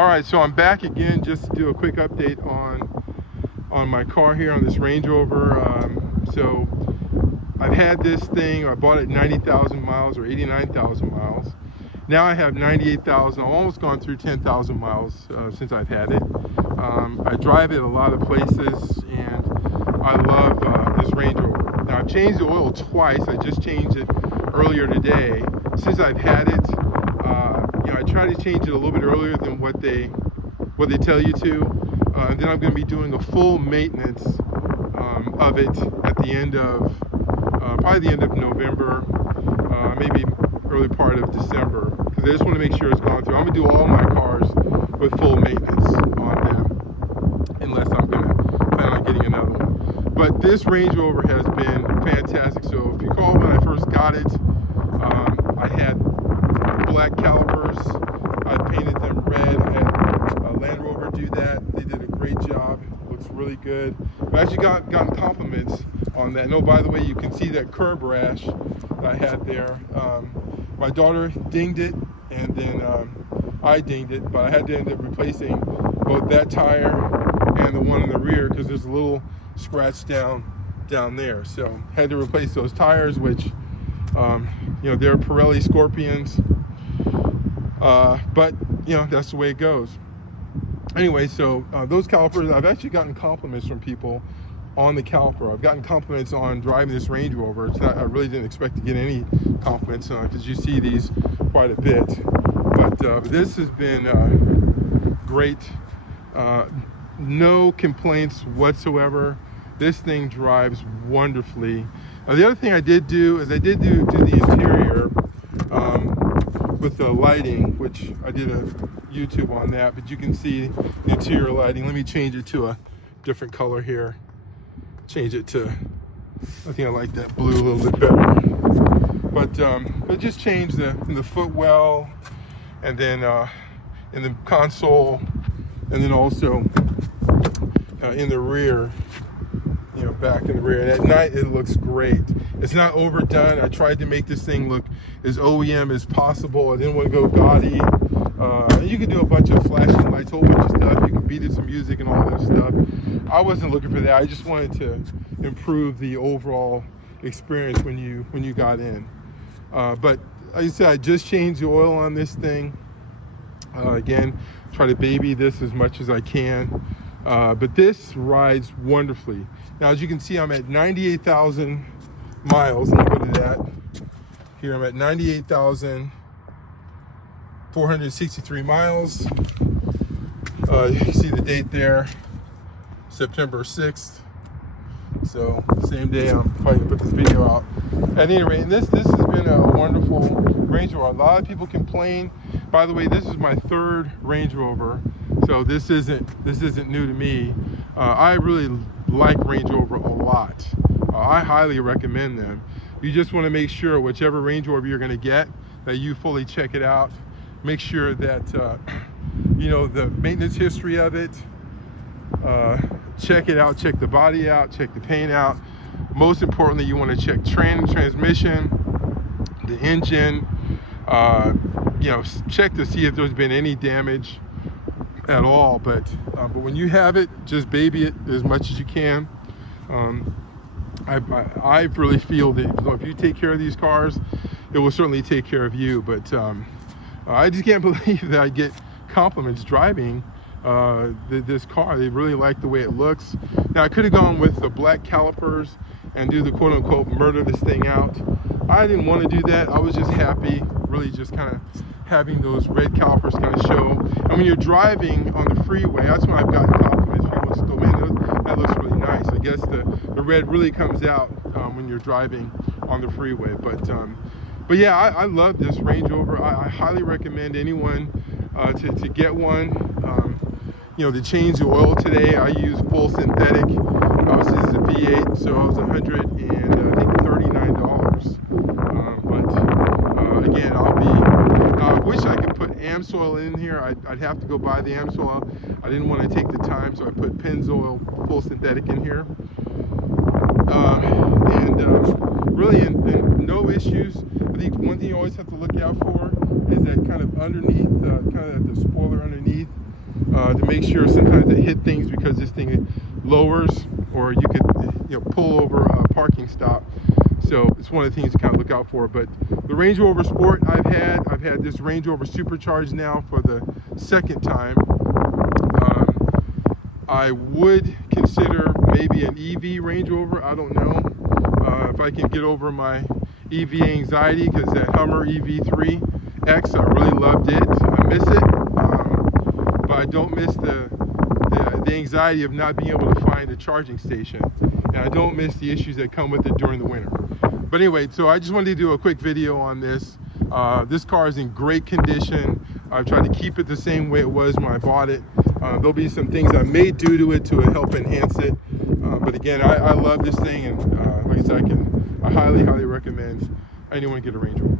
All right, so I'm back again just to do a quick update on my car here, on this Range Rover. So I've had this thing, I bought it 90,000 miles or 89,000 miles. Now I have 98,000, I've almost gone through 10,000 miles since I've had it. I drive it a lot of places, and I love this Range Rover. Now I've changed the oil twice. I just changed it earlier today. Since I've had it, I try to change it a little bit earlier than what they tell you to, and then I'm going to be doing a full maintenance of it at the end of probably the end of November, maybe early part of December, because I just want to make sure it's gone through. I'm going to do all my cars with full maintenance on them, unless I'm going to plan on getting another one. But this Range Rover has been fantastic. So if you recall, when I first got it, I had black calipers. I painted them red. I had Land Rover do that. They did a great job. Looks really good. I've actually gotten compliments on that. No, by the way, you can see that curb rash that I had there. My daughter dinged it, and then I dinged it, but I had to end up replacing both that tire and the one in the rear because there's a little scratch down there. So had to replace those tires, which they're Pirelli Scorpions. But that's the way it goes. Anyway, so those calipers, I've actually gotten compliments from people on the caliper. I've gotten compliments on driving this Range Rover. It's not, I really didn't expect to get any compliments because you see these quite a bit. But this has been great. No complaints whatsoever. This thing drives wonderfully. The other thing I did do is I did do the interior with the lighting, which I did a YouTube on that, but you can see the interior lighting. Let me change it to a different color here. Change it to, I think I like that blue a little bit better. But just change the footwell, and then in the console, and then also in the rear, back in the rear. And at night it looks great. It's not overdone. I tried to make this thing look as OEM as possible. I didn't want to go gaudy. You can do a bunch of flashing lights, a whole bunch of stuff. You can beat it some music and all that stuff. I wasn't looking for that. I just wanted to improve the overall experience when you got in. But like I said, I just changed the oil on this thing. Again, try to baby this as much as I can. But this rides wonderfully. Now, as you can see, I'm at 98,000 miles. Let me go to that. Here I'm at 98,463 miles. You can see the date there, September 6th. So same day I'm probably gonna put this video out. At any rate, this has been a wonderful Range Rover. A lot of people complain. By the way, this is my third Range Rover, so this isn't new to me. I really like Range Rover a lot. I highly recommend them. You just want to make sure whichever Range Rover you're going to get, that you fully check it out. Make sure that the maintenance history of it. Check it out. Check the body out. Check the paint out. Most importantly, you want to check transmission, the engine. Check to see if there's been any damage at all. But when you have it, just baby it as much as you can. I really feel that if you take care of these cars, it will certainly take care of you. But I just can't believe that I get compliments driving this car. They really like the way it looks. Now, I could have gone with the black calipers and do the quote-unquote murder this thing out. I didn't want to do that. I was just happy, really just kind of having those red calipers kind of show. And when you're driving on the freeway, that's when I've gotten compliments. People just go, man, that looks really nice. I guess the red really comes out when you're driving on the freeway. But yeah, I love this Range Rover. I highly recommend anyone to get one. To change the oil today, I use full synthetic. Obviously, this is a V8, so it was $139. But again, I wish I could put AMSOIL in here. I'd have to go buy the AMSOIL. I didn't want to take the time, so I put Pennzoil full synthetic in here. Really, no issues. I think one thing you always have to look out for is that kind of underneath, kind of the spoiler underneath. to make sure. Sometimes they hit things because this thing lowers, or you could pull over a parking stop. So it's one of the things to kind of look out for. But the Range Rover Sport I've had this Range Rover Supercharged now for the second time. I would consider maybe an EV Range Rover. I don't know if I can get over my EV anxiety, because that Hummer EV3X, I really loved it. I miss it, but I don't miss the anxiety of not being able to find a charging station, and I don't miss the issues that come with it during the winter. But anyway, so I just wanted to do a quick video on this. This car is in great condition. I've tried to keep it the same way it was when I bought it. There'll be some things I may do to it to help enhance it. But again, I love this thing, and like I said, I highly recommend anyone get a Range Rover.